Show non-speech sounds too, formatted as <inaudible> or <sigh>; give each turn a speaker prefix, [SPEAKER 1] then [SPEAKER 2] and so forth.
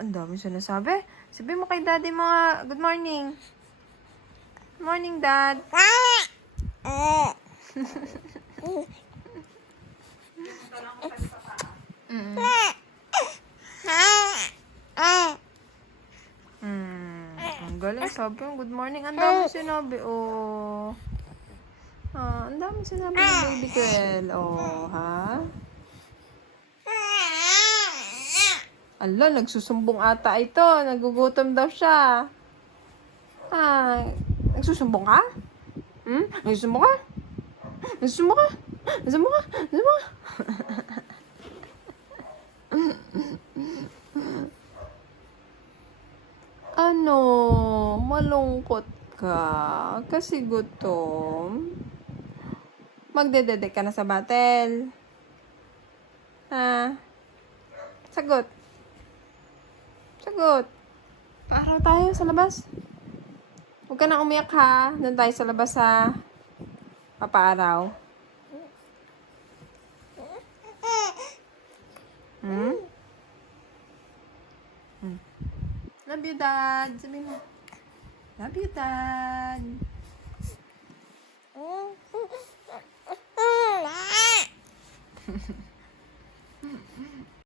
[SPEAKER 1] Ang dami sinasabi. Sabi mo kay daddy mga good morning. Good morning, dad. Mm. Hmm, ang galing sabi mo, good morning. Ang dami sinabi, oh. Ah, ang dami sinabi ng baby girl, oh, ha? Ala, nagsusumbong ata ito. Nagugutom daw siya. Ah, nagsusumbong ka? Hmm? Nagsusumbong ka? Nagsusumbong ka? Nagsusumbong ka? Nagsusumbong ka? ano? Malungkot ka? Kasi gutom? Magdedede ka na sa battle? Ha? Sagot. Sagot. Araw tayo sa labas. Huwag ka na umiyak ha. Doon tayo sa labas ha. Papaaraw. Hmm? hmm? Love you, Dad. Sabi mo. Love you, Dad. <laughs>